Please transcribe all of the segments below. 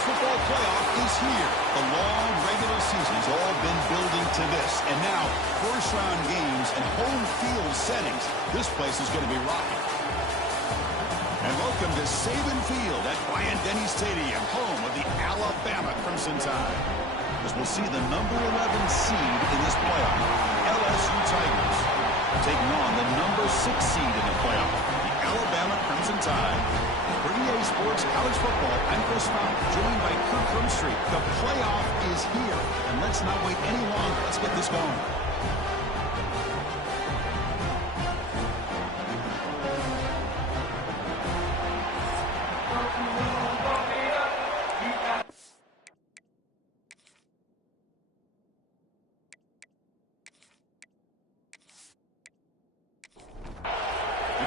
college football playoff is here. The long regular season's all been building to this. And now, first-round games and home field settings. This place is going to be rocking. And welcome to Saban Field at Bryant-Denny Stadium, home of the Alabama Crimson Tide. As we'll see the number 11 seed in this playoff, LSU Tigers, taking on the number 6 seed in the playoff, the Alabama Crimson Tide. For EA Sports College Football, I'm Chris Fount, joined by Kirk Rumstreet. The playoff is here, and let's not wait any longer. Let's get this going.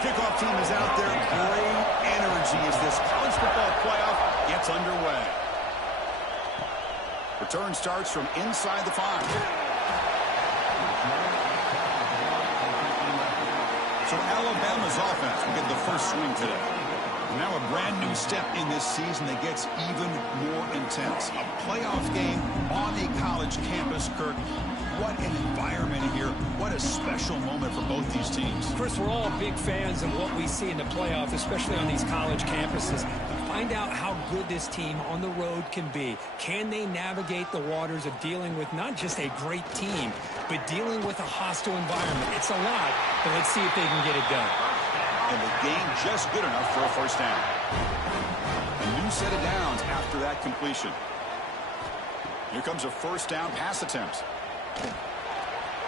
Kickoff team is out there. Great energy as this college football playoff gets underway. Return starts from inside the 5. So Alabama's offense will get the first swing today. Now a brand new step in this season that gets even more intense. A playoff game on a college campus, Kirk. What an environment here. What a special moment for both these teams. Chris, we're all big fans of what we see in the playoff, especially on these college campuses. Find out how good this team on the road can be. Can they navigate the waters of dealing with not just a great team, but dealing with a hostile environment? It's a lot, but let's see if they can get it done. And the game just good enough for a first down. A new set of downs after that completion. Here comes a first down pass attempt.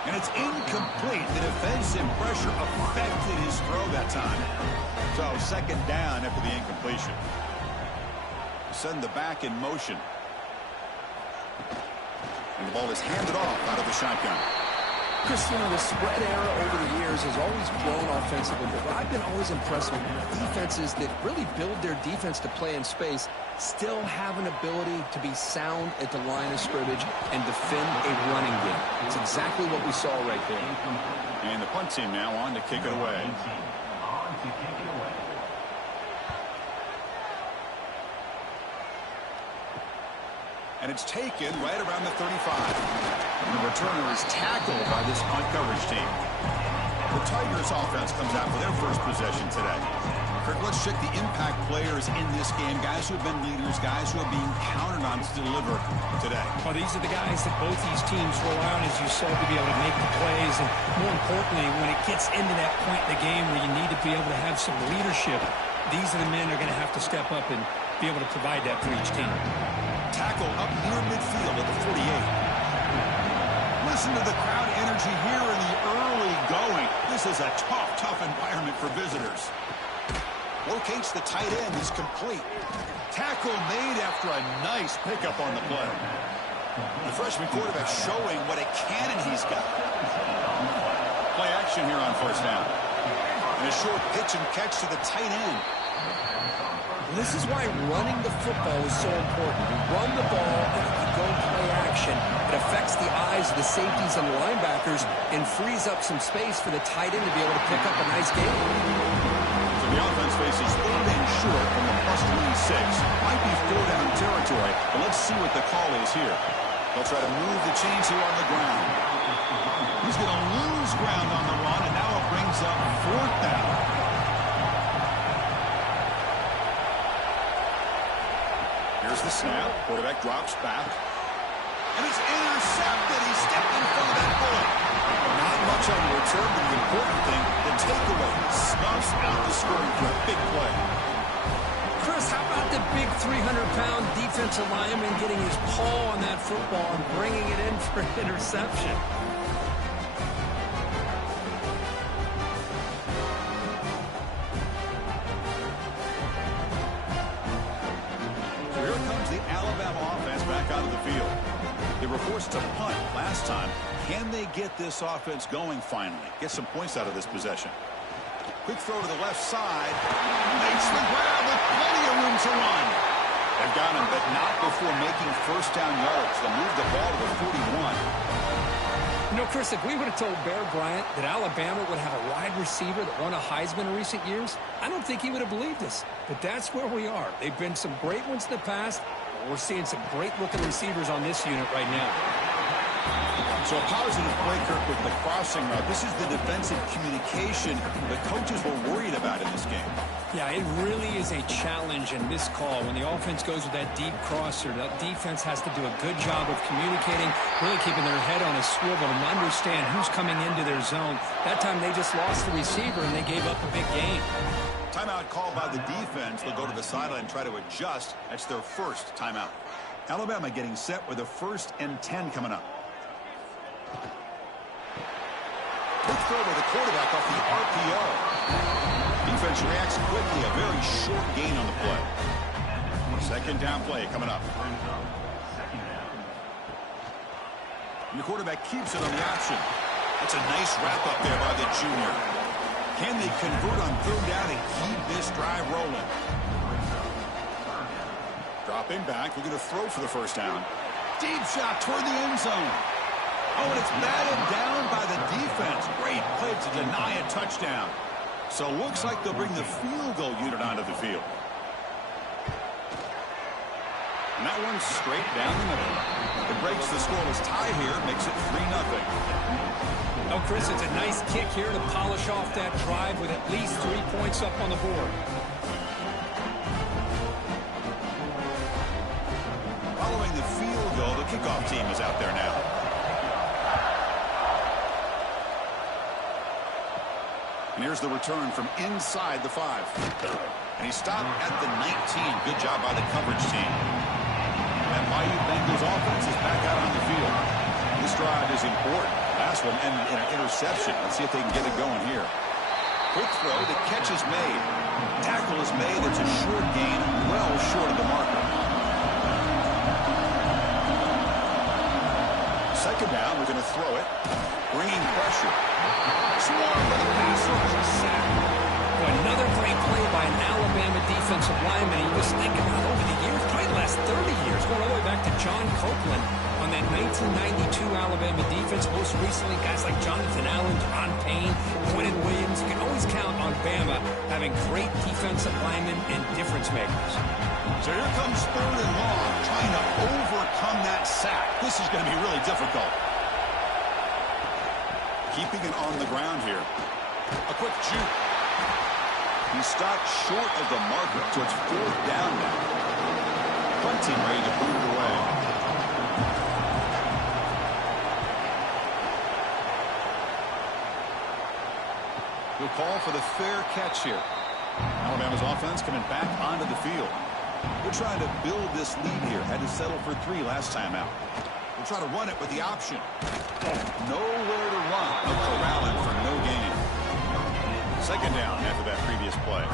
And it's incomplete. The defensive pressure affected his throw that time. So second down after the incompletion. Send the back in motion. And the ball is handed off out of the shotgun. Chris, you know, the spread era over the years has always grown offensively, but I've been always impressed with defenses that really build their defense to play in space, still have an ability to be sound at the line of scrimmage and defend a running game. It's exactly what we saw right there. And the punt team now on to kick it away. And it's taken right around the 35. And the returner is tackled by this punt coverage team. The Tigers offense comes out for their first possession today. Kirk, let's check the impact players in this game. Guys who have been leaders, guys who are being counted on to deliver today. Well, these are the guys that both these teams rely on, as you said, to be able to make the plays. And more importantly, when it gets into that point in the game where you need to be able to have some leadership, these are the men that are going to have to step up and be able to provide that for each team. Tackle up near midfield at the 48. Listen to the crowd energy here in the early going. This is a tough environment for visitors. Locates the tight end. He's complete. Tackle made after a nice pickup on the play. The freshman quarterback showing what a cannon he's got. Play action here on first down. And a short pitch and catch to the tight end. This is why running the football is so important. You run the ball, and if you go play action, it affects the eyes of the safeties and the linebackers and frees up some space for the tight end to be able to pick up a nice game. So the offense faces third and short from the plus 26. Might be four down territory, but let's see what the call is here. They'll try to move the chains here on the ground. He's going to lose ground on the run, and now it brings up fourth down. Here's the snap. Quarterback drops back. And it's intercepted. He stepped in front of that bullet. Not much on the return, but the important thing, the takeaway, snuffs out the scoring for a big play. Chris, how about the big 300-pound defensive lineman getting his paw on that football and bringing it in for an interception? They were forced to punt last time. Can they get this offense going finally? Get some points out of this possession. Quick throw to the left side. Makes the grab with plenty of room to run. They've got him, but not before making first down yards. They'll move the ball to the 41. You know, Chris, if we would have told Bear Bryant that Alabama would have a wide receiver that won a Heisman in recent years, I don't think he would have believed us. But that's where we are. They've been some great ones in the past. We're seeing some great-looking receivers on this unit right now. So a positive play, Kirk, with the crossing route. This is the defensive communication the coaches were worried about in this game. Yeah, it really is a challenge in this call. When the offense goes with that deep crosser, that defense has to do a good job of communicating, really keeping their head on a swivel and understand who's coming into their zone. That time they just lost the receiver and they gave up a big gain. Timeout called by the defense. They'll go to the sideline and try to adjust. That's their first timeout. Alabama getting set with a 1st and 10 coming up. Quick throw by the quarterback off the RPO. Defense reacts quickly. A very short gain on the play. 2nd down play coming up. And the quarterback keeps it on the option. That's a nice wrap up there by the junior. Can they convert on 3rd down and keep this drive rolling? Dropping back. We're going to throw for the 1st down. Deep shot toward the end zone. Oh, and it's batted down by the defense. Great play to deny a touchdown. So looks like they'll bring the field goal unit onto the field. And that one's straight down the middle. It breaks the scoreless tie here, makes it 3-0. Oh, Chris, it's a nice kick here to polish off that drive with at least 3 points up on the board. Following the field goal, the kickoff team is out there now. And here's the return from inside the 5. And he stopped at the 19. Good job by the coverage team. And Bayou Bengals offense is back out on the field. This drive is important. Last one ended in an interception. Let's see if they can get it going here. Quick throw. The catch is made. Tackle is made. It's a short gain, well short of the marker. 2nd down. We're going to throw it. Bringing pressure. Swarm with a pass over sack. Another great play by an Alabama defensive lineman. You just think about over the years, probably the last 30 years, going all the way back to John Copeland on that 1992 Alabama defense. Most recently, guys like Jonathan Allen, Ron Payne, Quentin Williams. You can always count on Bama having great defensive linemen and difference makers. So here comes 3rd and long, trying to overcome that sack. This is going to be really difficult. Keeping it on the ground here. A quick juke. He stopped short of the marker, so it's 4th down now. Punting ready to put it away. He'll call for the fair catch here. Alabama's offense coming back onto the field. They're trying to build this lead here. Had to settle for 3 last time out. We'll try to run it with the option. Nowhere to run. No corralling for no gain. 2nd down after that previous play.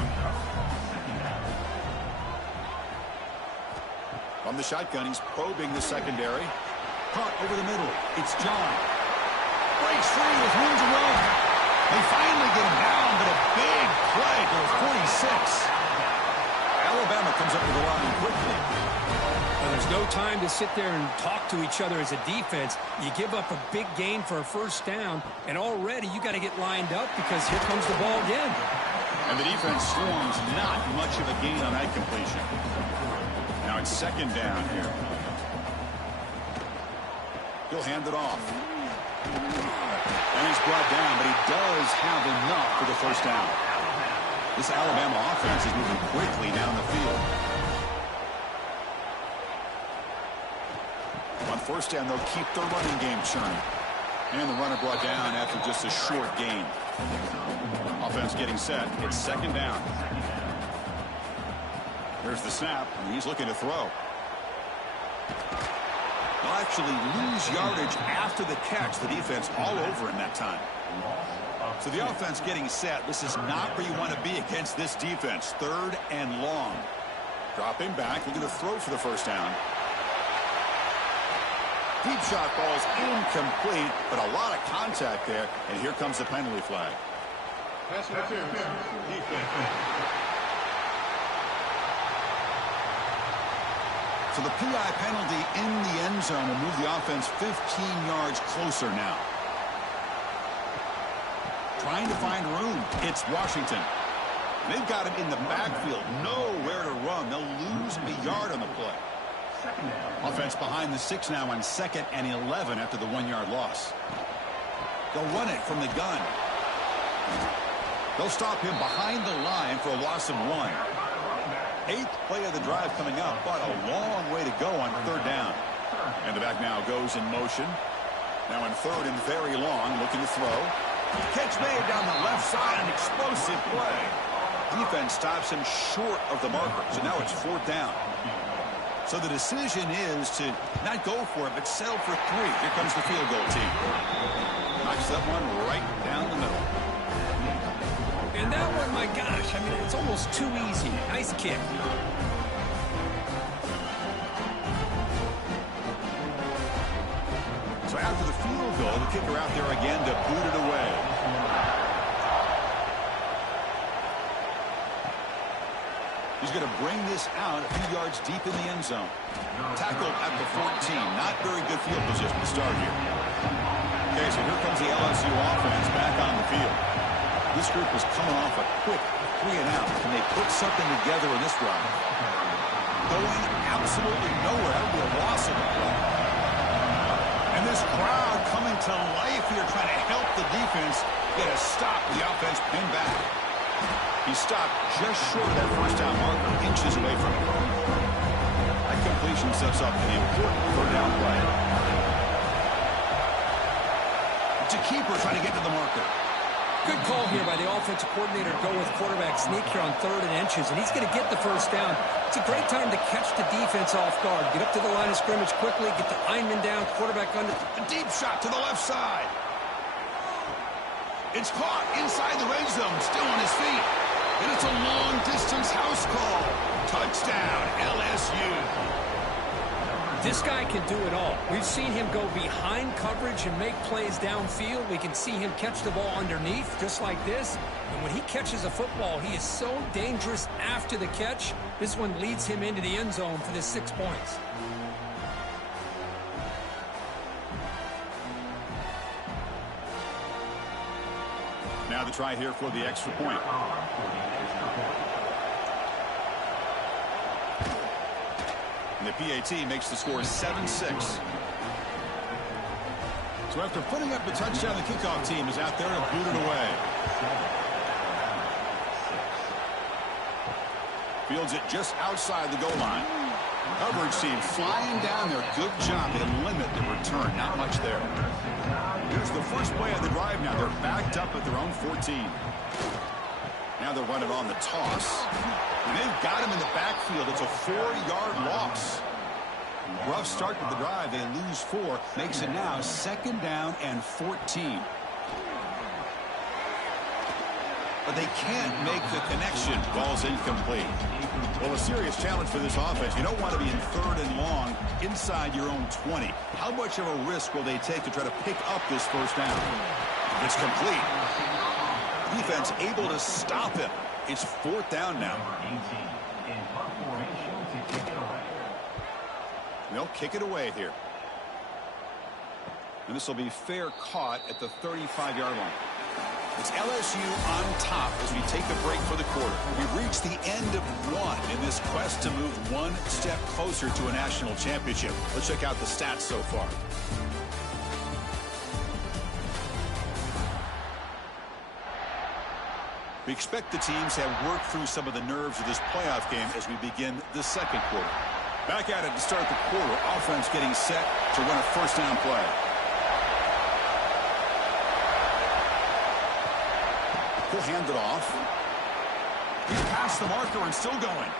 From the shotgun, he's probing the secondary. Caught over the middle. It's John. Breaks free with room to run. They finally get him down, but a big play to 46. Alabama comes up with the line quickly. And there's no time to sit there and talk to each other as a defense. You give up a big gain for a 1st down, and already you got to get lined up because here comes the ball again. And the defense swarms not much of a gain on that completion. Now it's 2nd down here. He'll hand it off. And he's brought down, but he does have enough for the 1st down. This Alabama offense is moving quickly down the field. On 1st down, they'll keep the running game churning. And the runner brought down after just a short gain. Offense getting set. It's 2nd down. There's the snap, and he's looking to throw. They'll actually lose yardage after the catch. The defense all over him that time. So the offense getting set. This is not where you want to be against this defense. 3rd and long. Dropping back. We're going to throw for the 1st down. Deep shot ball is incomplete, but a lot of contact there. And here comes the penalty flag. Pass interference. Defense. So the PI penalty in the end zone will move the offense 15 yards closer now. Trying to find room. It's Washington. They've got him in the backfield. Nowhere to run. They'll lose a yard on the play. Offense behind the 6 now on 2nd and 11 after the 1-yard loss. They'll run it from the gun. They'll stop him behind the line for a loss of 1. 8th play of the drive coming up, but a long way to go on 3rd down. And the back now goes in motion. Now in 3rd and very long, looking to throw. Catch made down the left side, an explosive play. Defense stops him short of the marker, so now it's 4th down. So the decision is to not go for it, but settle for 3. Here comes the field goal team. Knocks that one right down the middle. And that one, my gosh, I mean, it's almost too easy. Nice kick. So after the field goal, the kicker out there again to boot it away. He's going to bring this out a few yards deep in the end zone. Tackled at the 14. Not very good field position to start here. Okay, so here comes the LSU offense back on the field. This group was coming off a quick 3 and out. Can they put something together in this drive? Going absolutely nowhere. That would be a loss of the play. And this crowd coming to life here, trying to help the defense get a stop. The offense pinned back. He stopped just short of that 1st down marker, inches away from it. That completion sets up an important 3rd down play. It's a keeper trying to get to the marker. Good call here by the offensive coordinator to go with quarterback sneak here on 3rd and inches, and he's going to get the 1st down. It's a great time to catch the defense off guard. Get up to the line of scrimmage quickly, get the lineman down, quarterback under. A deep shot to the left side. It's caught inside the red zone, still on his feet. And it's a long-distance house call. Touchdown, LSU. This guy can do it all. We've seen him go behind coverage and make plays downfield. We can see him catch the ball underneath, just like this. And when he catches a football, he is so dangerous after the catch. This one leads him into the end zone for the 6 points. Now the try here for the extra point. And the PAT makes the score 7-6. So after putting up the touchdown, the kickoff team is out there to boot it away. Fields it just outside the goal line. Coverage team flying down there. Good job. They limit the return. Not much there. Here's the first play of the drive now. They're backed up at their own 14. Now they're running on the toss. And they've got him in the backfield. It's a 4-yard loss. Rough start to the drive. They lose 4. Makes it now 2nd down and 14. But they can't make the connection. Ball's incomplete. Well, a serious challenge for this offense. You don't want to be in 3rd and long inside your own 20. How much of a risk will they take to try to pick up this 1st down? It's complete. Defense able to stop him. It's 4th down now. They'll kick it away here. And this will be fair caught at the 35-yard line. It's LSU on top as we take a break for the quarter. We've reached the end of 1 in this quest to move 1 step closer to a national championship. Let's check out the stats so far. We expect the teams have worked through some of the nerves of this playoff game as we begin the 2nd quarter. Back at it to start the quarter. Offense getting set to run a 1st down play. He'll hand it off. He's past the marker and still going.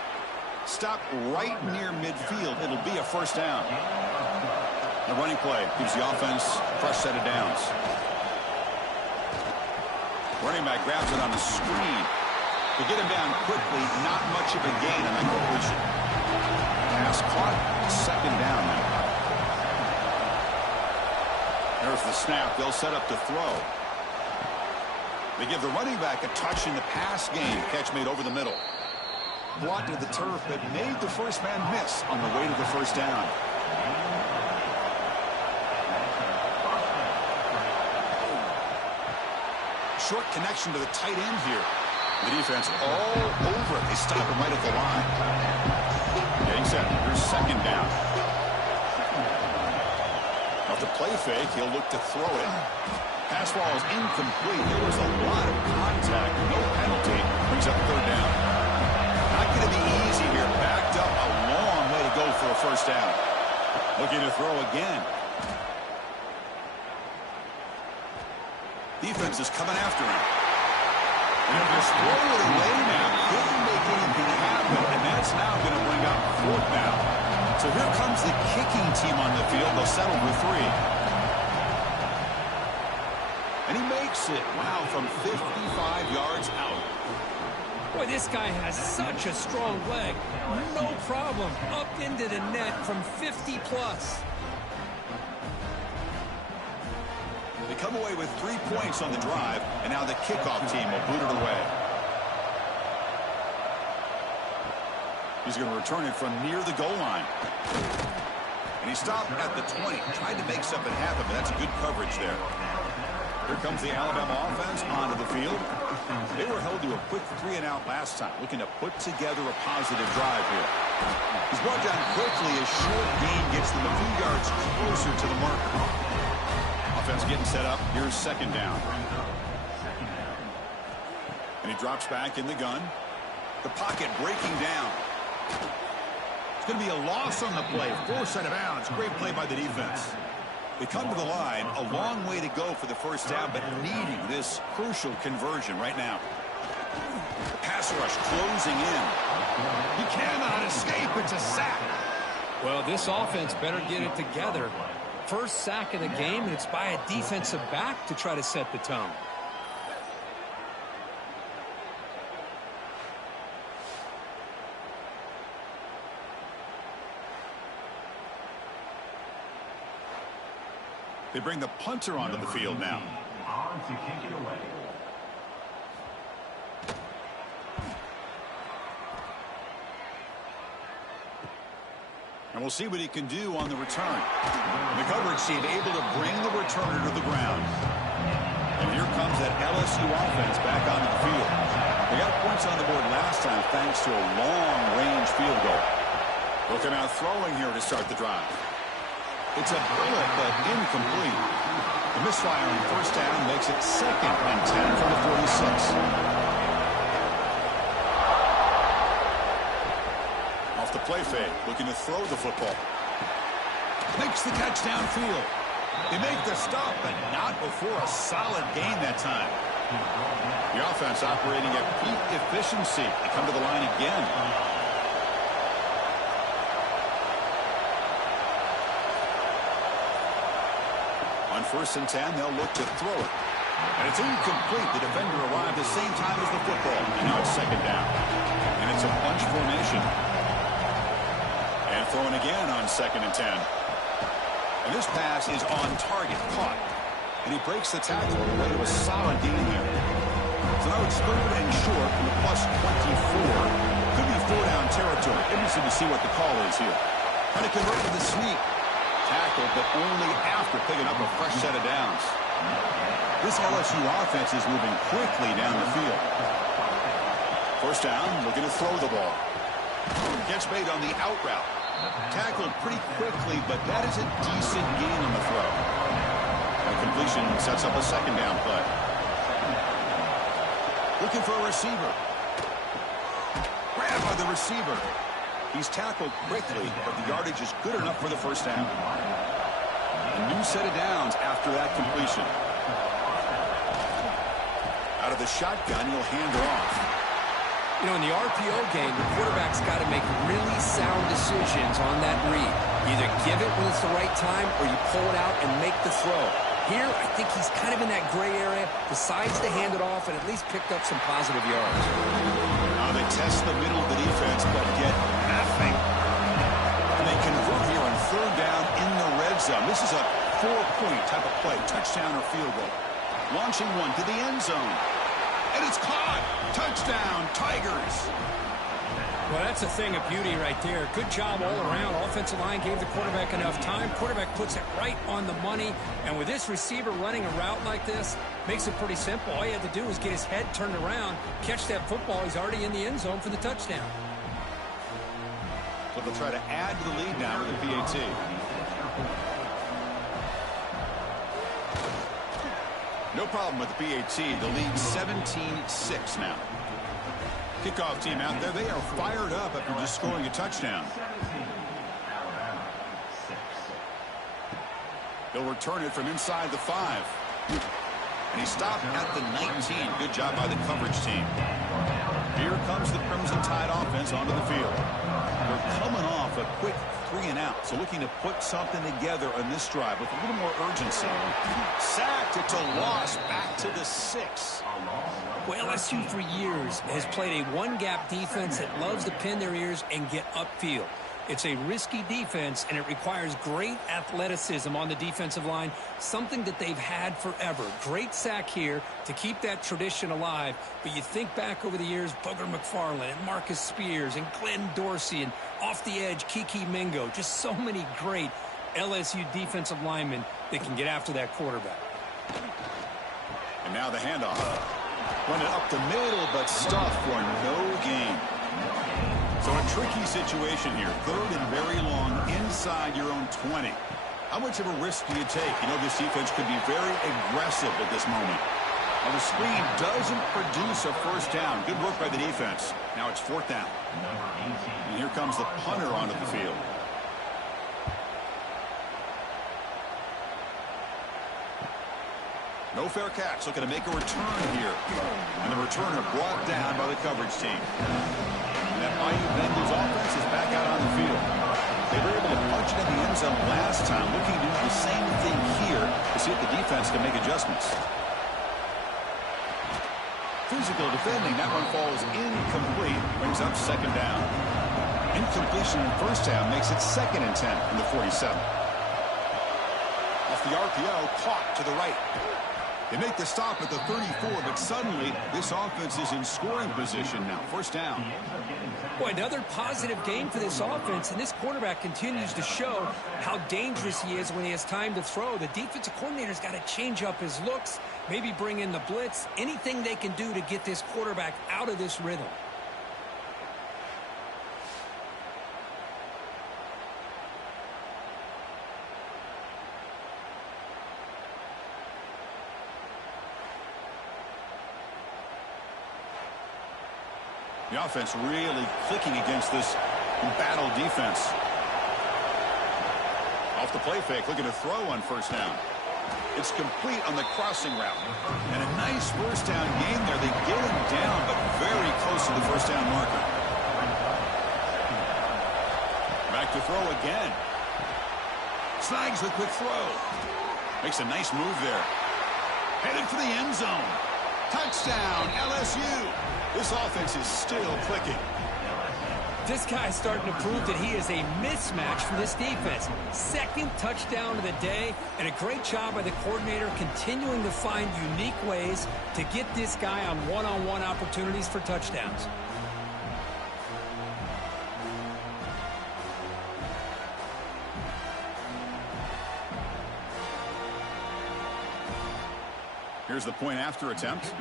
Stopped right near midfield. It'll be a 1st down. The running play gives the offense a fresh set of downs. Running back grabs it on the screen. To get him down quickly, not much of a gain on that completion. Pass caught, 2nd down now. There's the snap. They'll set up to throw. They give the running back a touch in the pass game. Catch made over the middle. Blocked to the turf, but made the first man miss on the way to the 1st down. Short connection to the tight end here. The defense all over it. They stop him right at the line. Getting set. Here's 2nd down. the play fake. He'll look to throw it. Pass ball is incomplete. There was a lot of contact. No penalty. Brings up third down. Not going to be easy here. Backed up a long way to go for a first down. Looking to throw again. Defense is coming after him. And just throw it away now. Couldn't make anything happen. And that's now going to bring up fourth down. So here comes the kicking team on the field. They'll settle for 3. And he makes it. Wow, from 55 yards out. Boy, this guy has such a strong leg. No problem. Up into the net from 50-plus. They come away with 3 points on the drive, and now the kickoff team will boot it away. He's going to return it from near the goal line. And he stopped at the 20. Tried to make something happen, but that's a good coverage there. Here comes the Alabama offense onto the field. They were held to a quick 3-and-out last time, looking to put together a positive drive here. He's brought down quickly. A short gain gets them a few yards closer to the marker. Offense getting set up. Here's second down. And he drops back in the gun. The pocket breaking down. It's going to be a loss on the play. Forced out of bounds. Great play by the defense. They come to the line. A long way to go for the first down, but needing this crucial conversion right now. The pass rush closing in. He cannot escape. It's a sack. Well, this offense better get it together. First sack of the game, and it's by a defensive back to try to set the tone. They bring the punter onto the field now. On to kick it away. And we'll see what he can do on the return. The coverage team able to bring the returner to the ground. And here comes that LSU offense back onto the field. They got points on the board last time thanks to a long-range field goal. They'll come out throwing here to start the drive. It's a bullet, but incomplete. The misfire on first down makes it 2nd and 10 from the 46. Off the play fake, looking to throw the football. Makes the catch downfield. They make the stop, but not before a solid gain that time. The offense operating at peak efficiency. They come to the line again. On 1st and 10, they'll look to throw it. And it's incomplete. The defender arrived the same time as the football. And now it's 2nd down. And it's a bunch formation. And throwing again on 2nd and 10. And this pass is on target, caught. And he breaks the tackle on the way to a solid gain there. So now it's 3rd and short from the plus 24. Could be 4-down territory. Interesting to see what the call is here. Trying to convert with the sneak. Tackle, but only after picking up a fresh set of downs. This LSU offense is moving quickly down the field. First down, looking to throw the ball. Gets made on the out route. Tackled pretty quickly, but that is a decent gain on the throw. A completion sets up a 2nd down play. Looking for a receiver. Grab by the receiver. He's tackled quickly, but the yardage is good enough for the first down. A new set of downs after that completion. Out of the shotgun, he'll hand her off. You know, in the RPO game, the quarterback's got to make really sound decisions on that read. Either give it when it's the right time, or you pull it out and make the throw. Here, I think he's kind of in that gray area, decides to hand it off, and at least picked up some positive yards. Now they test the middle of the defense, but get nothing. And they convert here on 3rd down in the red zone. This is a 4-point type of play, touchdown or field goal. Launching one to the end zone. And it's caught. Touchdown, Tigers. Well, that's a thing of beauty right there. Good job all around. Offensive line gave the quarterback enough time. Quarterback puts it right on the money. And with this receiver running a route like this, makes it pretty simple. All you have to do is get his head turned around, catch that football. He's already in the end zone for the touchdown. So they'll try to add to the lead now with the PAT. No problem with the PAT. The lead 17-6 now. Kickoff team out there. They are fired up after just scoring a touchdown. He'll return it from inside the 5. And he stopped at the 19. Good job by the coverage team. Here comes the Crimson Tide offense onto the field. They're coming off a quick 3-and-out, so looking to put something together on this drive with a little more urgency. Sacked, it's a loss, back to the 6. Well, LSU for years has played a one-gap defense that loves to pin their ears and get upfield. It's a risky defense, and it requires great athleticism on the defensive line, something that they've had forever. Great sack here to keep that tradition alive. But you think back over the years, Booger McFarland and Marcus Spears and Glenn Dorsey and off the edge, Kiki Mingo. Just so many great LSU defensive linemen that can get after that quarterback. And now the handoff. Running up the middle, but stuffed for no gain. So a tricky situation here. 3rd and very long inside your own 20. How much of a risk do you take? You know, this defense could be very aggressive at this moment. Now the screen doesn't produce a first down. Good work by the defense. Now it's 4th down. And here comes the punter onto the field. No fair catch. Looking to make a return here. And the returner brought down by the coverage team. That Bayou Bengals offense is back out on the field. They were able to punch it in the end zone last time, looking to do the same thing here to see if the defense can make adjustments. Physical defending, that one falls incomplete, brings up 2nd down. Incompletion in 1st down makes it 2nd and 10 from the 47. Off the RPO, caught to the right. They make the stop at the 34, but suddenly this offense is in scoring position now. 1st down. Boy, another positive game for this offense, and this quarterback continues to show how dangerous he is when he has time to throw. The defensive coordinator's got to change up his looks, maybe bring in the blitz, anything they can do to get this quarterback out of this rhythm. The offense really clicking against this battle defense. Off the play fake, looking to throw on 1st down. It's complete on the crossing route. And a nice 1st down gain there. They get him down, but very close to the 1st down marker. Back to throw again. Snags the quick throw. Makes a nice move there. Headed for the end zone. Touchdown, LSU. This offense is still clicking. This guy's starting to prove that he is a mismatch for this defense. 2nd touchdown of the day, and a great job by the coordinator continuing to find unique ways to get this guy on one-on-one opportunities for touchdowns. Here's the point after attempt.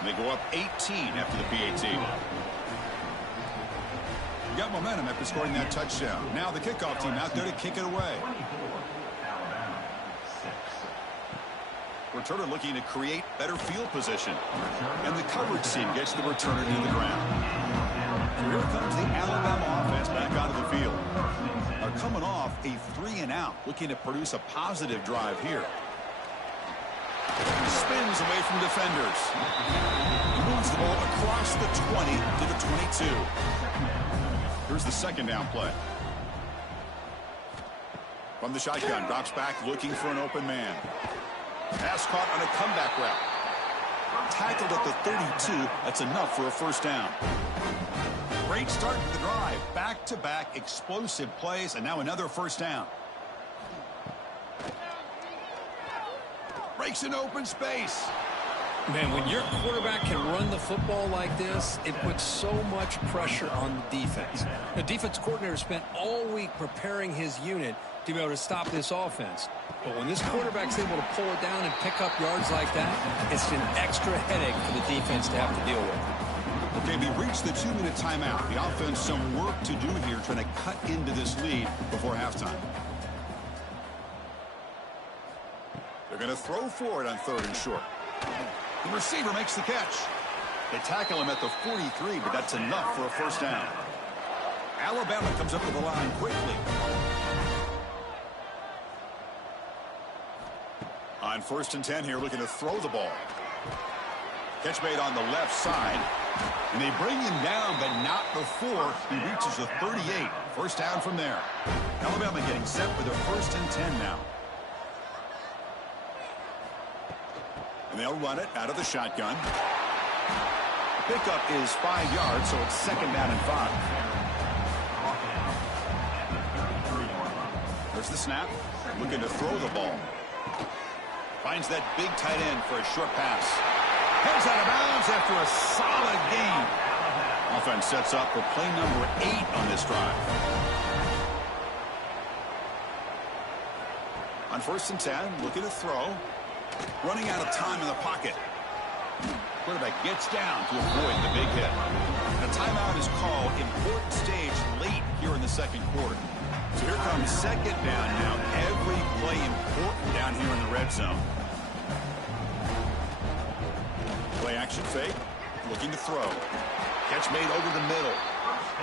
And they go up 18 after the PAT. Got momentum after scoring that touchdown. Now the kickoff team out there to kick it away. Returner looking to create better field position. And the coverage team gets the returner to the ground. So here comes the Alabama offense back onto the field. Are coming off a 3-and-out, looking to produce a positive drive here. Spins away from defenders. He moves the ball across the 20 to the 22. Here's the 2nd down play. From the shotgun, drops back looking for an open man. Pass caught on a comeback route. Tackled at the 32. That's enough for a 1st down. Great start to the drive. Back-to-back explosive plays, and now another 1st down. Breaks an open space. Man, when your quarterback can run the football like this, it puts so much pressure on the defense. The defense coordinator spent all week preparing his unit to be able to stop this offense. But when this quarterback's able to pull it down and pick up yards like that, it's an extra headache for the defense to have to deal with. Okay, we reached the 2-minute timeout. The offense some work to do here trying to cut into this lead before halftime. They're going to throw for it on 3rd and short. The receiver makes the catch. They tackle him at the 43, but that's enough for a first down. Alabama comes up to the line quickly. On 1st and 10 here, looking to throw the ball. Catch made on the left side. And they bring him down, but not before he reaches the 38. First down from there. Alabama getting set for their 1st and 10 now. And they'll run it out of the shotgun. The pickup is 5 yards, so it's 2nd down and 5. There's the snap. Looking to throw the ball. Finds that big tight end for a short pass. Heads out of bounds after a solid game. Offense sets up for play number 8 on this drive. On 1st and 10, looking to throw. Running out of time in the pocket. Quarterback gets down to avoid the big hit. The timeout is called. Important stage late here in the 2nd quarter. So here comes 2nd down now. Every play important down here in the red zone. Play action fake. Looking to throw. Catch made over the middle.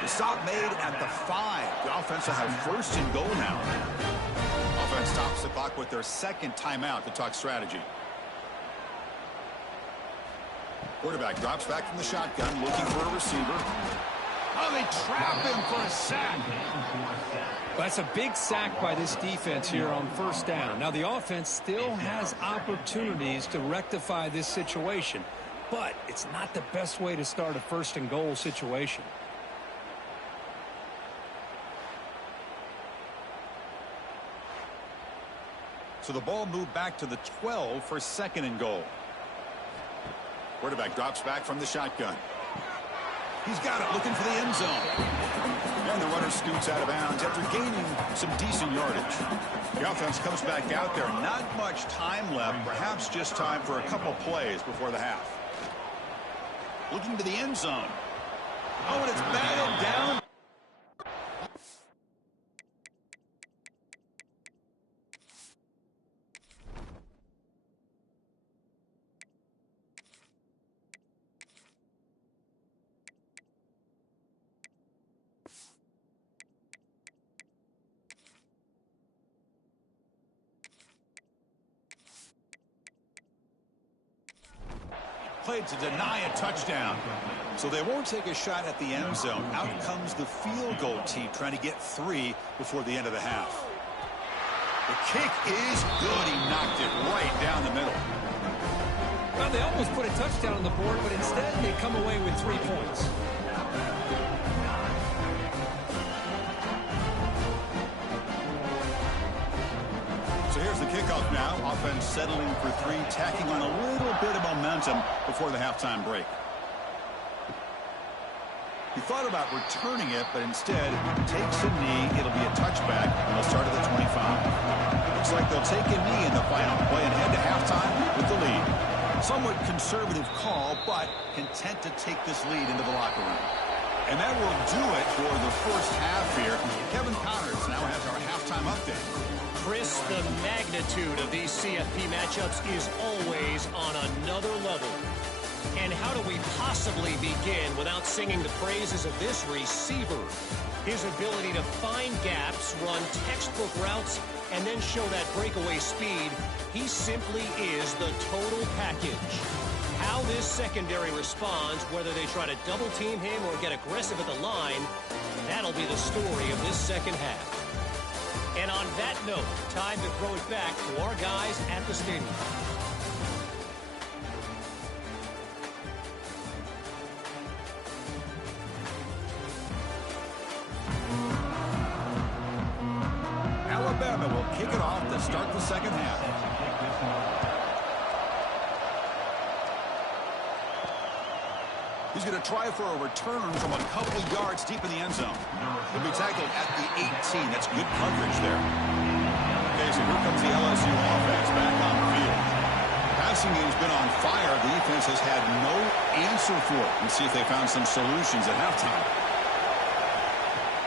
The stop made at the 5. The offense will have 1st and goal now. Offense stops the clock with their 2nd timeout to talk strategy. Quarterback drops back from the shotgun, looking for a receiver. Oh, they trap him for a sack. That's a big sack by this defense here on 1st down. Now, the offense still has opportunities to rectify this situation, but it's not the best way to start a 1st and goal situation. So the ball moved back to the 12 for 2nd and goal. Quarterback drops back from the shotgun. He's got it, looking for the end zone. And the runner scoots out of bounds after gaining some decent yardage. The offense comes back out there. Not much time left, perhaps just time for a couple plays before the half. Looking to the end zone. Oh, and it's batted down. Played to deny a touchdown. So they won't take a shot at the end zone. Out comes the field goal team trying to get 3 before the end of the half. The kick is good. He knocked it right down the middle. Well, they almost put a touchdown on the board, but instead they come away with 3 points. So here's the kickoff now. Offense settling for 3, tacking on a little bit of momentum before the halftime break. He thought about returning it, but instead takes a knee. It'll be a touchback, and they'll start at the 25. Looks like they'll take a knee in the final play and head to halftime with the lead. Somewhat conservative call, but content to take this lead into the locker room. And that will do it for the first half here. Kevin Connors now has our halftime update. Chris, the magnitude of these CFP matchups is always on another level. And how do we possibly begin without singing the praises of this receiver? His ability to find gaps, run textbook routes, and then show that breakaway speed, he simply is the total package. How this secondary responds, whether they try to double team him or get aggressive at the line, that'll be the story of this second half. And on that note, time to throw it back to our guys at the stadium. Alabama will kick it off to start the second half. He's going to try for a return from a couple yards deep in the end zone. He'll be tackled at the 18. That's good coverage there. Okay, so here comes the LSU offense back on the field. Pass passing game's been on fire. The defense has had no answer for it. Let's see if they found some solutions at halftime.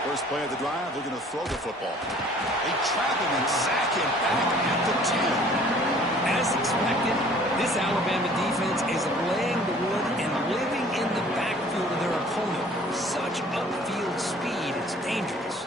First play of the drive, they're going to throw the football. They trap him and sack him back at the 10. As expected, this Alabama defense is laying the wood and living in the backfield of their opponent. Such upfield speed, it's dangerous.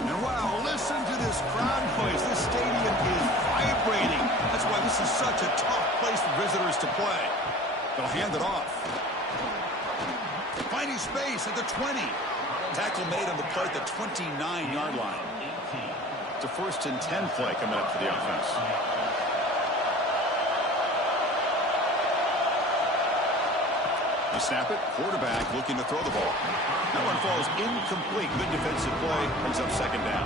And wow, listen to this crowd noise. This stadium is vibrating. That's why this is such a tough place for visitors to play. They'll hand it off. Finding space at the 20. Tackle made on the play at the 29-yard line. It's a 1st and 10 play coming up for the offense. You snap it, quarterback looking to throw the ball. That one falls incomplete. Good defensive play, brings up 2nd down.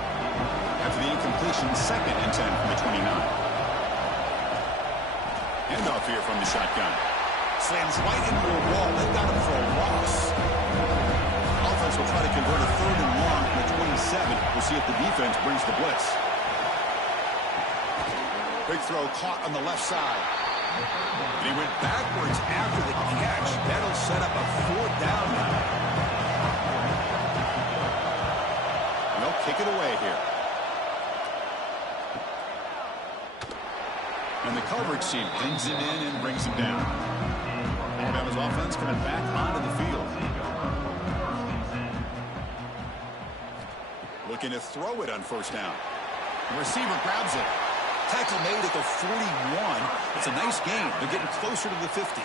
After the incompletion, 2nd and 10 from the 29. Handoff here from the shotgun. Slams right into a wall. They've got him for a loss. Offense will try to convert a 3rd and long from the 27. We'll see if the defense brings the blitz. Big throw caught on the left side. And he went backwards after the catch. That'll set up a 4th down now. And they'll kick it away here. And the coverage team pings him in and brings him down. Alabama's offense coming back onto the field. Looking to throw it on 1st down. The receiver grabs it. Tackle made at the 41. It's a nice gain. They're getting closer to the 50.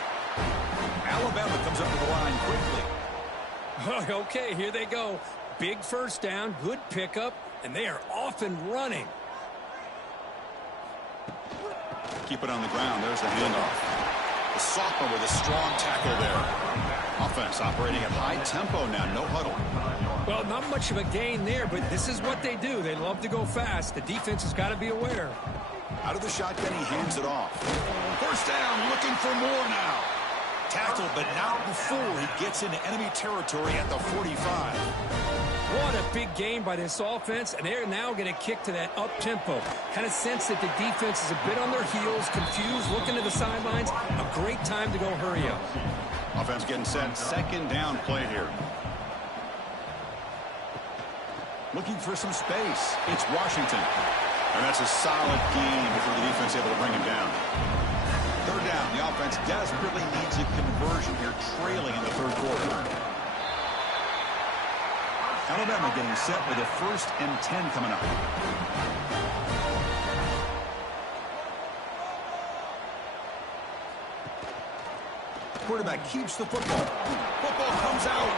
Alabama comes up to the line quickly. Okay, here they go. Big 1st down, good pickup, and they are off and running. Keep it on the ground. There's the handoff. The sophomore with a strong tackle there. Offense operating at high tempo now. No huddle. Well, not much of a gain there, but this is what they do. They love to go fast. The defense has got to be aware. Out of the shotgun, he hands it off. 1st down, looking for more now. Tackled, but not before he gets into enemy territory at the 45. What a big gain by this offense, and they're now going to kick to that up-tempo. Kind of sense that the defense is a bit on their heels, confused, looking to the sidelines. A great time to go hurry up. Offense getting set. 2nd down play here. Looking for some space. It's Washington. And that's a solid gain before the defense able to bring him down. 3rd down. The offense desperately needs a conversion here, trailing in the 3rd quarter. Alabama getting set with a 1st and 10 coming up. Quarterback keeps the football. Football comes out.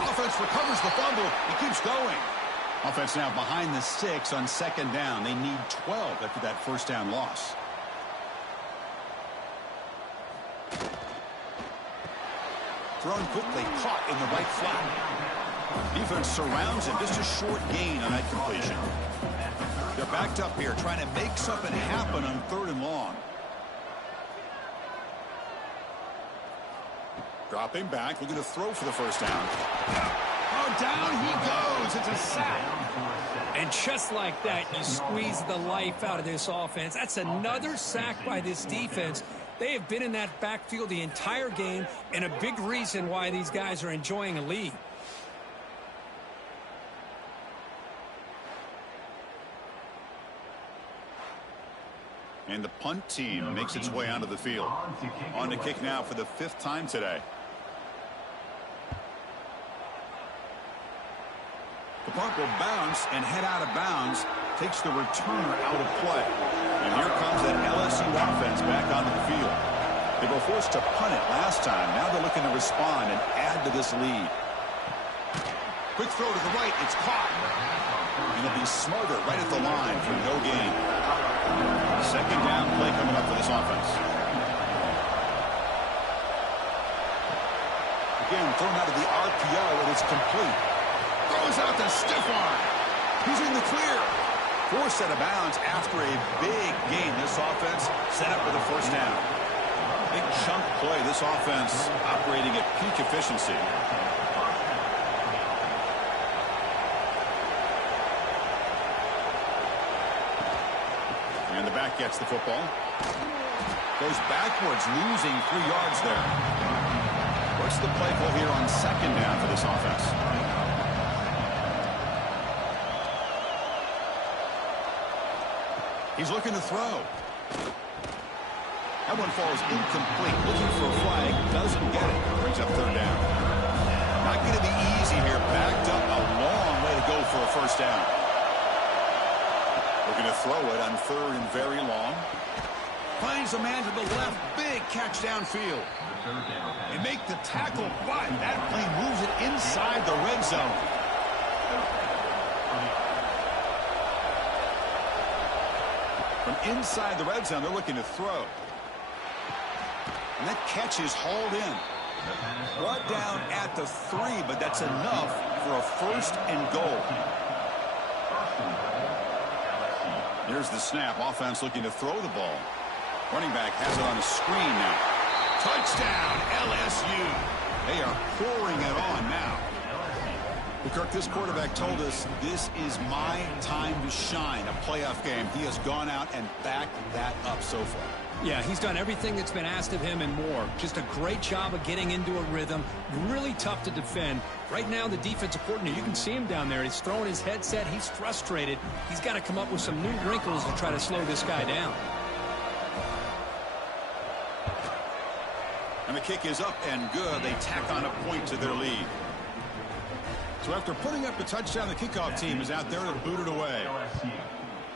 Offense recovers the fumble. He keeps going. Offense now behind the 6 on 2nd down. They need 12 after that 1st down loss. Thrown quickly, caught in the right flat. Defense surrounds him. Just a short gain on that completion. They're backed up here, trying to make something happen on 3rd and long. Dropping back, looking to throw for the 1st down. Oh, down he goes. It's a sack. And just like that, you squeeze the life out of this offense. That's another sack by this defense. They have been in that backfield the entire game, and a big reason why these guys are enjoying a lead. And the punt team makes its way onto the field. On to kick now for the 5th time today. The punt will bounce and head out of bounds. Takes the returner out of play. And here comes that LSU offense back onto the field. They were forced to punt it last time. Now they're looking to respond and add to this lead. Quick throw to the right. It's caught. And it'll be smarter right at the line for no gain. 2nd down play coming up for this offense. Again, thrown out of the RPO, and it's complete. Throws out the stiff arm. He's in the clear. Forced out of bounds after a big gain. This offense set up with a 1st down. Big chunk play. This offense operating at peak efficiency. And the back gets the football. Goes backwards, losing 3 yards there. What's the play call here on second down for this offense? He's looking to throw. That one falls incomplete. Looking for a flag. Doesn't get it. Brings up third down. Not going to be easy here. Backed up a long way to go for a first down. Looking to throw it on third and very long. Finds a man to the left. Big catch downfield. They make the tackle, but that plane moves it inside the red zone. From inside the red zone, they're looking to throw. And that catch is hauled in. Brought down at the 3, but that's enough for a first and goal. Here's the snap. Offense looking to throw the ball. Running back has it on a screen now. Touchdown, LSU. They are pouring it on now. Well, Kirk, this quarterback told us this is my time to shine, a playoff game. He has gone out and backed that up so far. Yeah, he's done everything that's been asked of him and more. Just a great job of getting into a rhythm. Really tough to defend. Right now, the defensive coordinator, you can see him down there. He's throwing his headset. He's frustrated. He's got to come up with some new wrinkles to try to slow this guy down. And the kick is up and good. They tack on a point to their lead. So after putting up the touchdown, the kickoff team is out there to boot it away. LSU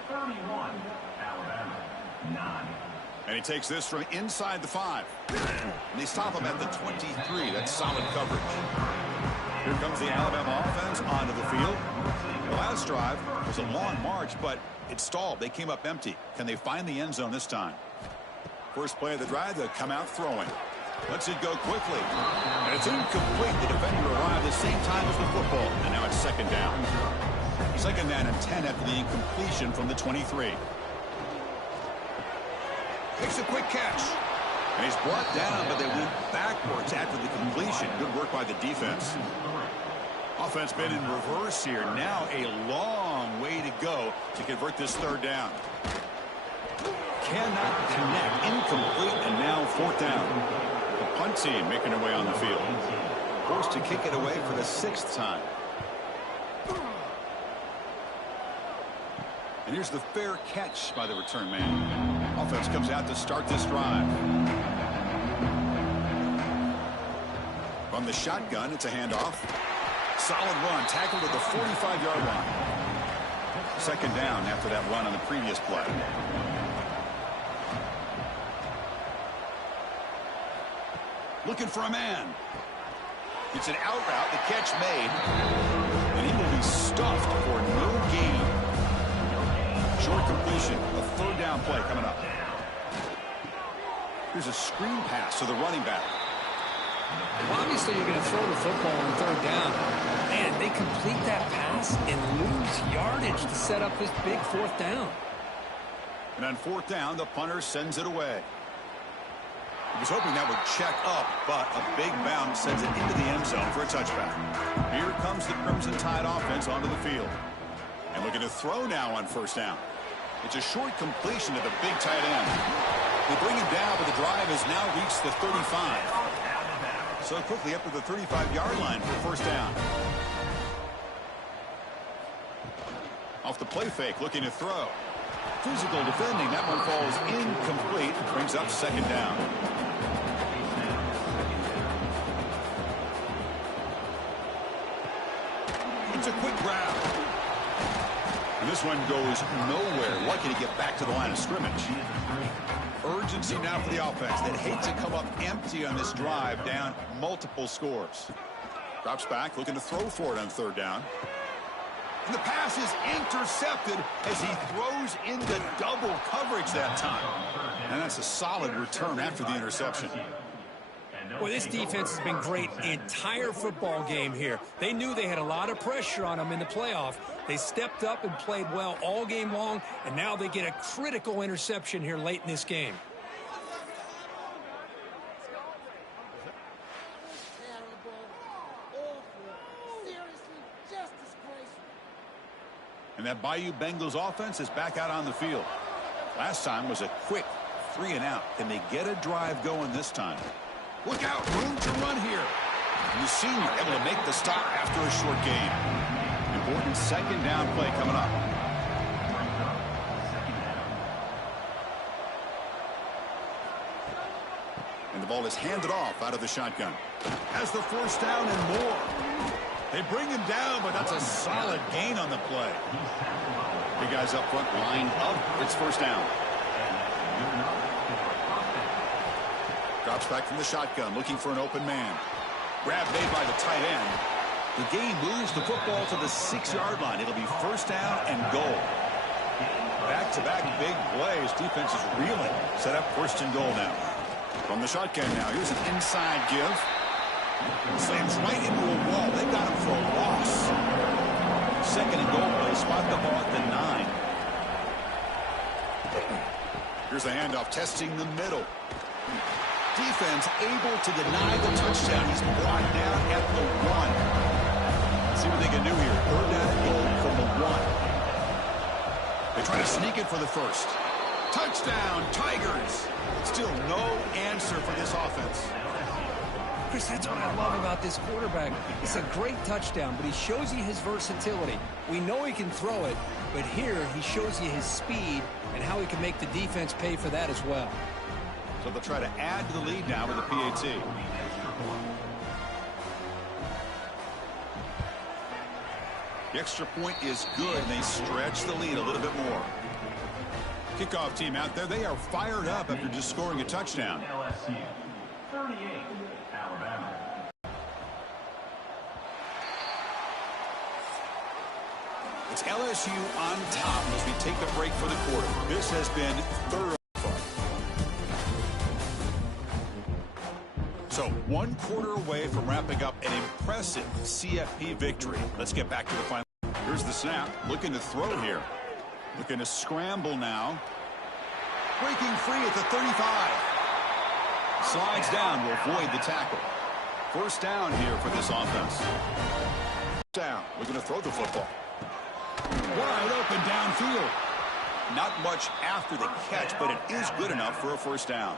31, Alabama 9. And he takes this from inside the 5. And they stop him at the 23. That's solid coverage. Here comes the Alabama offense onto the field. The last drive was a long march, but it stalled. They came up empty. Can they find the end zone this time? First play of the drive, they'll come out throwing. Lets it go quickly. And it's incomplete. The defender arrived at the same time as the football. And now it's second down. Second down and 10 after the incompletion from the 23. Makes a quick catch. And he's brought down, but they went backwards after the completion. Good work by the defense. Offense been in reverse here. Now a long way to go to convert this third down. Cannot connect. Incomplete, and now fourth down. The punt team making their way on the field. Forced to kick it away for the 6th time. And here's the fair catch by the return man. Offense comes out to start this drive. From the shotgun, it's a handoff. Solid run, tackled at the 45-yard line. Second down after that run on the previous play. Looking for a man. It's an out route, the catch made. And he will be stuffed for no gain. Short completion, a third down play coming up. Here's a screen pass to the running back. Well, obviously, you're going to throw the football on third down. Man, they complete that pass and lose yardage to set up this big fourth down. And on fourth down, the punter sends it away. He was hoping that would check up, but a big bounce sends it into the end zone for a touchback. Here comes the Crimson Tide offense onto the field. And looking to throw now on first down. It's a short completion to the big tight end. They bring him down, but the drive has now reached the 35. So quickly up to the 35-yard line for first down. Off the play fake, looking to throw. Physical defending. That one falls incomplete. Brings up second down. It's a quick grab. And this one goes nowhere. Lucky to get back to the line of scrimmage. Urgency now for the offense. They'd hate to come up empty on this drive, down multiple scores. Drops back, looking to throw for it on third down. And the pass is intercepted as he throws into double coverage that time. And that's a solid return after the interception. Well, this defense has been great the entire football game here. They knew they had a lot of pressure on them in the playoff. They stepped up and played well all game long, and now they get a critical interception here late in this game. And that Bayou Bengals offense is back out on the field. Last time was a quick 3-and-out. Can they get a drive going this time? Look out, room to run here. And the senior able to make the stop after a short gain. Important second down play coming up. And the ball is handed off out of the shotgun. Has the first down and more. They bring him down, but that's a solid gain on the play. Big guys up front lined up. It's first down. Drops back from the shotgun, looking for an open man. Grab made by the tight end. The game moves the football to the 6-yard line. It'll be first down and goal. Back-to-back big plays. Defense is reeling. Set up first and goal now. From the shotgun now, here's an inside give. Slams right into a wall. They got him for a loss. Second and goal play. Spot the ball at the 9. Here's the handoff, testing the middle. Defense able to deny the touchdown. He's brought down at the 1. Let's see what they can do here. Third down and goal from the 1. They try to sneak it for the first. Touchdown, Tigers. Still no answer for this offense. Chris, that's what I love about this quarterback. It's a great touchdown, but he shows you his versatility. We know he can throw it, but here he shows you his speed and how he can make the defense pay for that as well. So they'll try to add to the lead now with a PAT. The extra point is good, and they stretch the lead a little bit more. Kickoff team out there, they are fired up after just scoring a touchdown. LSU 38, Alabama. It's LSU on top as we take the break for the quarter. This has been thorough fun. So 1 quarter away from wrapping up an impressive CFP victory. Let's get back to the final. Here's the snap. Looking to throw here. Looking to scramble now. Breaking free at the 35. Slides down to avoid the tackle. First down here for this offense. Down. Looking to throw the football. Wide open downfield. Not much after the catch, but it is good enough for a first down.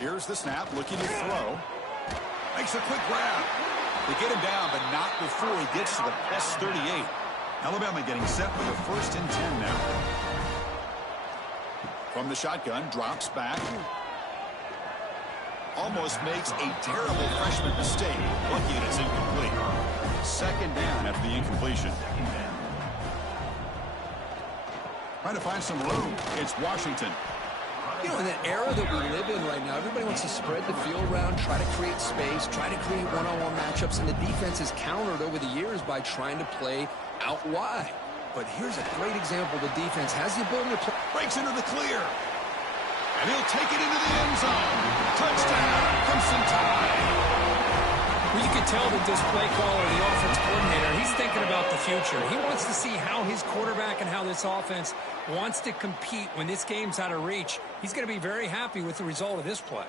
Here's the snap, looking to throw. Makes a quick grab. They get him down, but not before he gets to the plus 38. Alabama getting set with a first and 10 now. From the shotgun, drops back. Almost makes a terrible freshman mistake. Lucky it's incomplete. Second down after the incompletion. Trying to find some room. It's Washington. You know, in that era that we live in right now, everybody wants to spread the field around, try to create space, try to create one-on-one matchups, and the defense is countered over the years by trying to play out wide. But here's a great example. The defense has the ability to play. Breaks into the clear. And he'll take it into the end zone. Touchdown, Crimson Tide. Well, you can tell that this play caller, the offense coordinator, he's thinking about the future. He wants to see how his quarterback and how this offense wants to compete when this game's out of reach. He's going to be very happy with the result of this play.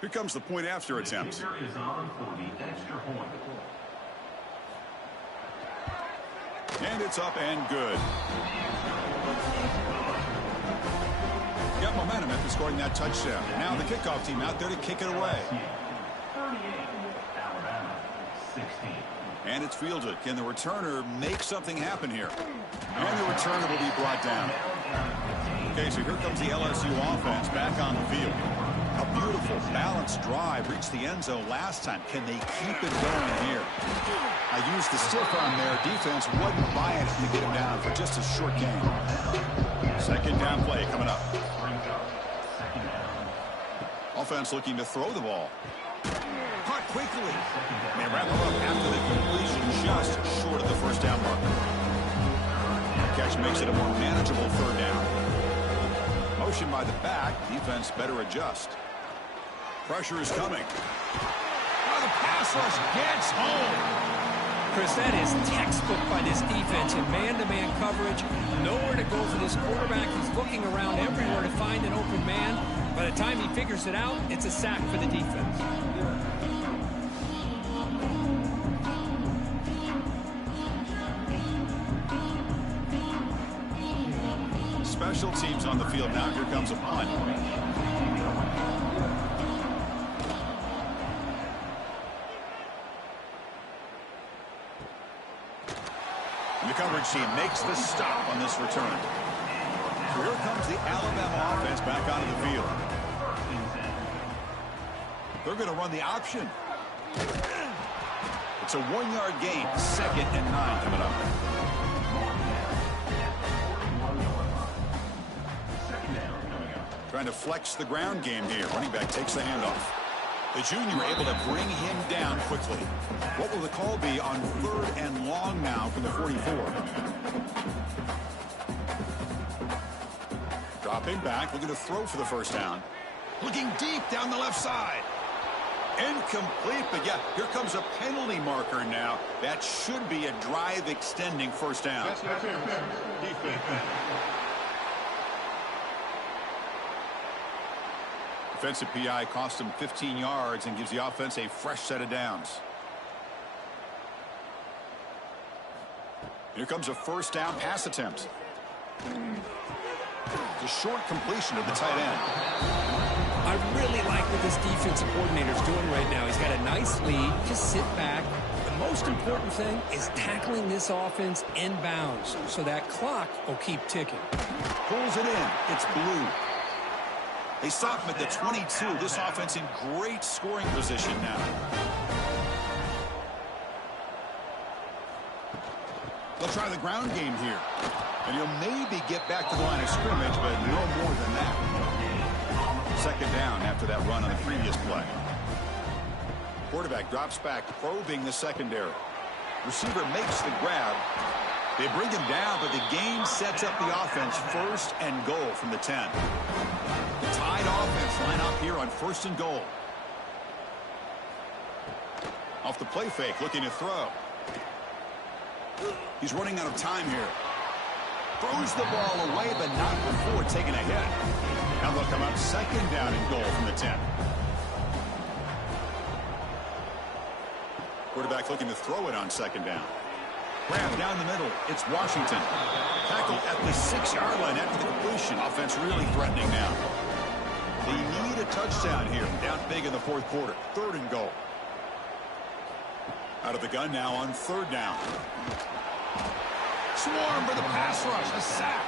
Here comes the point after attempt. Kicker is on for the extra point. And it's up and good. Got momentum after scoring that touchdown. Now the kickoff team out there to kick it away. 38, Alabama 16. And it's fielded. Can the returner make something happen here? And the returner will be brought down. Okay, so here comes the LSU offense back on the field. A beautiful, balanced drive reached the end zone last time. Can they keep it going here? I used the stiff arm there. Defense wasn't buying it to get him down for just a short game. Second down play coming up. Offense looking to throw the ball. Caught quickly. They wrap him up after the completion just short of the first down marker. Catch makes it a more manageable third down. Motion by the back. Defense better adjust. Pressure is coming. Oh, the pass rush gets home. Chris, that is textbook by this defense in man-to-man coverage. Nowhere to go for this quarterback. He's looking around everywhere to find an open man. By the time he figures it out, it's a sack for the defense. Special teams on the field now. Here comes a punt. And the coverage team makes the stop on this return. So here comes the Alabama offense back onto the field. They're going to run the option. It's a 1-yard gain. 2nd and 9 coming up. Trying to flex the ground game here. Running back takes the handoff. The junior able to bring him down quickly. What will the call be on 3rd and long now from the 44? Dropping back, looking to throw for the first down. Looking deep down the left side. Incomplete, but yeah, here comes a penalty marker now. That should be a drive-extending first down. That's defense. Defensive PI cost him 15 yards and gives the offense a fresh set of downs. Here comes a first down pass attempt. It's a short completion of the tight end. I really like what this defensive coordinator is doing right now. He's got a nice lead. Just sit back. The most important thing is tackling this offense inbounds so that clock will keep ticking. Pulls it in. It's blue. They stop him at the 22. This offense in great scoring position now. They'll try the ground game here. And he'll maybe get back to the line of scrimmage, but no more than that. 2nd down after that run on the previous play. Quarterback drops back, probing the secondary. Receiver makes the grab. They bring him down, but the game sets up the offense 1st and goal from the 10. The tied offense line up here on 1st and goal. Off the play fake, looking to throw. He's running out of time here. Throws the ball away, but not before taking a hit. Now they'll come up 2nd down and goal from the 10. Quarterback looking to throw it on 2nd down. Grab down the middle. It's Washington. Tackled at the 6-yard line after the completion. Offense really threatening now. They need a touchdown here. Down big in the 4th quarter. 3rd and goal. Out of the gun now on 3rd down. Swarm for the pass rush. A sack.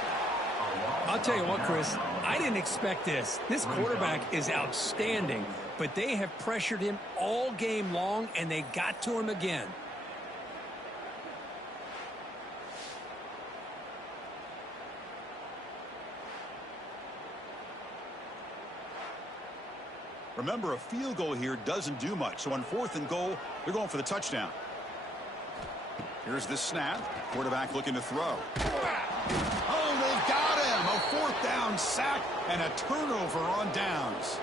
I'll tell you what, Chris, I didn't expect this. This quarterback is outstanding, but they have pressured him all game long, and they got to him again. Remember, a field goal here doesn't do much. So on 4th and goal, they're going for the touchdown. Here's the snap. Quarterback looking to throw. Oh, they've got him. A 4th down sack and a turnover on downs.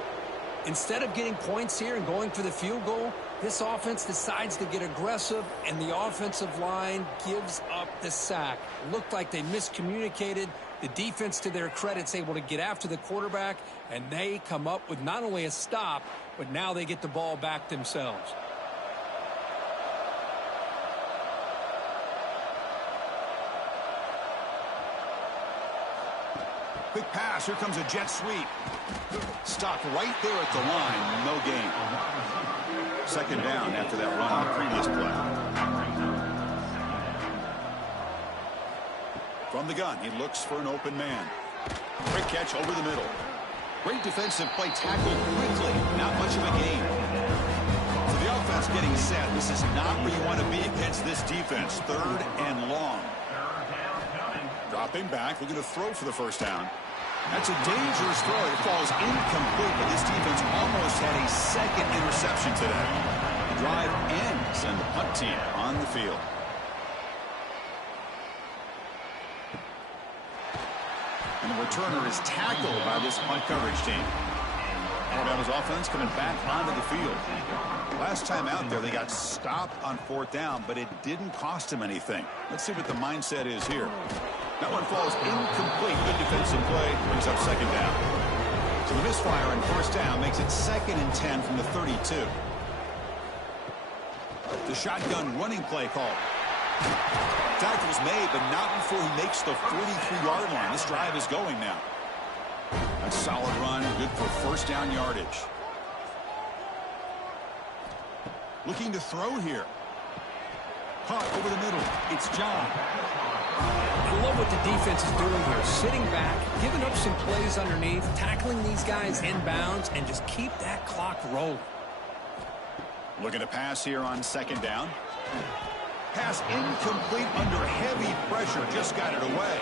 Instead of getting points here and going for the field goal, this offense decides to get aggressive, and the offensive line gives up the sack. Looked like they miscommunicated. The defense, to their credit, is able to get after the quarterback, and they come up with not only a stop, but now they get the ball back themselves. Quick pass. Here comes a jet sweep. Stopped right there at the line. No gain. 2nd down after that run on the previous play. From the gun, he looks for an open man. Quick catch over the middle. Great defensive play, tackled quickly. Not much of a gain. So the offense getting set. This is not where you want to be against this defense. 3rd and long. Dropping back, looking to throw for the first down. That's a dangerous throw. It falls incomplete, but this defense almost had a 2nd interception today. The drive ends, and the punt team on the field. And the returner is tackled by this punt coverage team. Alabama's offense coming back onto the field. Last time out there, they got stopped on 4th down, but it didn't cost them anything. Let's see what the mindset is here. That one falls incomplete. Good defensive play. Brings up 2nd down. So the misfire on 1st down makes it 2nd and 10 from the 32. The shotgun running play call. Tackle's made, but not before he makes the 43-yard line. This drive is going now. A solid run, good for 1st down yardage. Looking to throw here. Caught over the middle. It's John. I love what the defense is doing here. Sitting back, giving up some plays underneath, tackling these guys inbounds, and just keep that clock rolling. Looking to pass here on 2nd down. Pass incomplete under heavy pressure. Just got it away.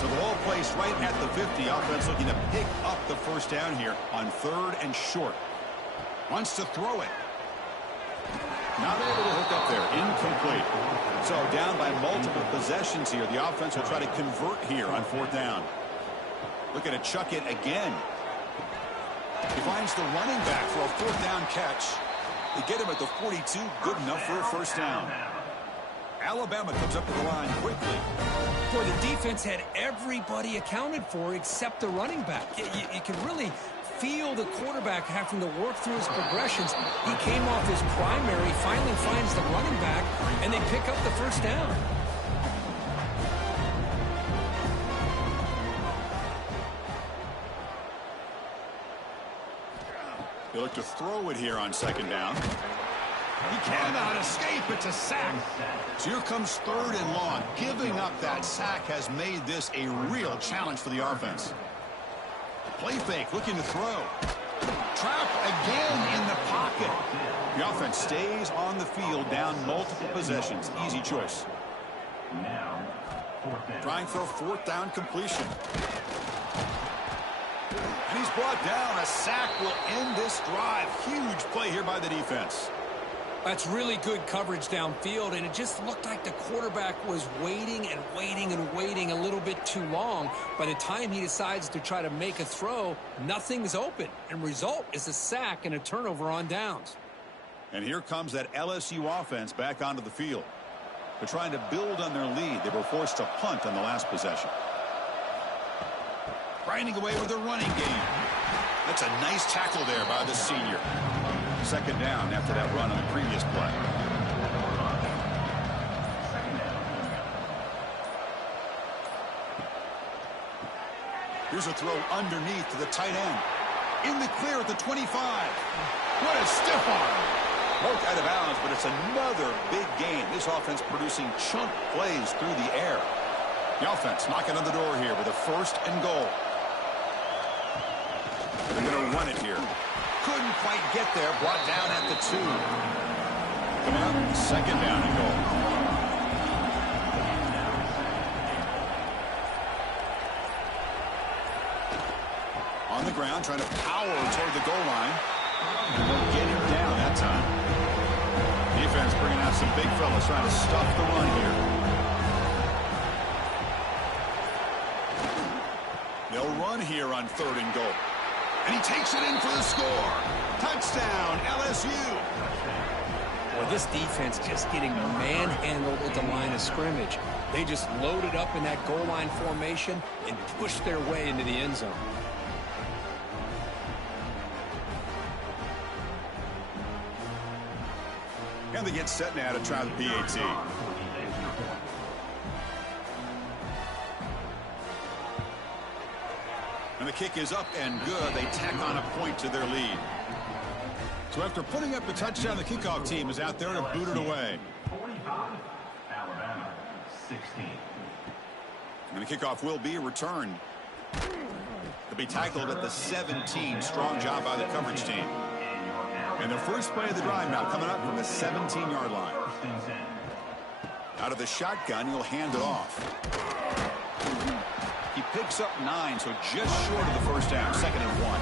So the ball placed right at the 50. Offense looking to pick up the 1st down here on 3rd and short. Wants to throw it. Not able to hook up there. Incomplete. So down by multiple possessions here. The offense will try to convert here on 4th down. Looking to chuck it again. He finds the running back for a 4th down catch. They get him at the 42. Good enough for a 1st down. Alabama comes up to the line quickly. Boy, the defense had everybody accounted for except the running back. You can really feel the quarterback having to work through his progressions. He came off his primary, finally finds the running back, and they pick up the 1st down. They look to throw it here on 2nd down. He cannot escape. It's a sack. So here comes 3rd and long. Giving up that sack has made this a real challenge for the offense. Play fake, looking to throw. Trapped again in the pocket. The offense stays on the field, down multiple possessions. Easy choice. Trying for a 4th down completion. And he's brought down. A sack will end this drive. Huge play here by the defense. That's really good coverage downfield, and it just looked like the quarterback was waiting and waiting and waiting a little bit too long. By the time he decides to try to make a throw, nothing's open, and result is a sack and a turnover on downs. And here comes that LSU offense back onto the field. They're trying to build on their lead. They were forced to punt on the last possession. Grinding away with their running game. That's a nice tackle there by the senior. 2nd down after that run on the previous play. Here's a throw underneath to the tight end. In the clear at the 25. What a stiff arm. Poked out of bounds, but it's another big gain. This offense producing chunk plays through the air. The offense knocking on the door here with a 1st and goal. They're going to run it here. Couldn't quite get there. Brought down at the 2. Coming up, 2nd down and goal. On the ground, trying to power toward the goal line. And they'll get him down that time. Defense bringing out some big fellas trying to stuff the run here. They'll run here on 3rd and goal. And he takes it in for the score. Touchdown, LSU. Well, this defense just getting manhandled at the line of scrimmage. They just loaded up in that goal line formation and pushed their way into the end zone. And they get set now to try the PAT. And the kick is up and good. They tack on a point to their lead. So after putting up the touchdown, the kickoff team is out there to boot it away. 45, Alabama, 16. And the kickoff will be returned. To be tackled at the 17. Strong job by the coverage team. And the first play of the drive now coming up from the 17-yard line. Out of the shotgun, he'll hand it off. He picks up 9, so just short of the 1st down. 2nd and 1.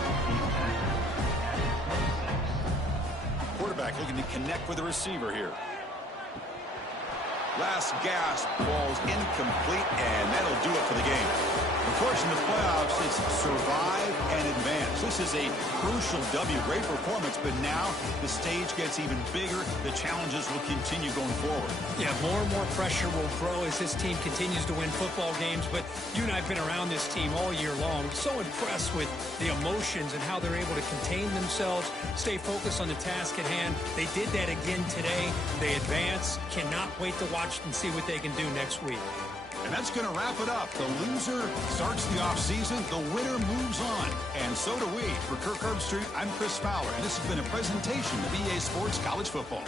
Quarterback looking to connect with the receiver here. Last gasp falls incomplete, and that'll do it for the game. Of course, in the playoffs, it's survive and advance. This is a crucial W. Great performance, but now the stage gets even bigger. The challenges will continue going forward. Yeah, more and more pressure will grow as this team continues to win football games, but you and I have been around this team all year long. So impressed with the emotions and how they're able to contain themselves, stay focused on the task at hand. They did that again today. They advance. Cannot wait to watch and see what they can do next week. And that's going to wrap it up. The loser starts the offseason. The winner moves on. And so do we. For Kirk Herbstreit, I'm Chris Fowler, and this has been a presentation of EA Sports College Football.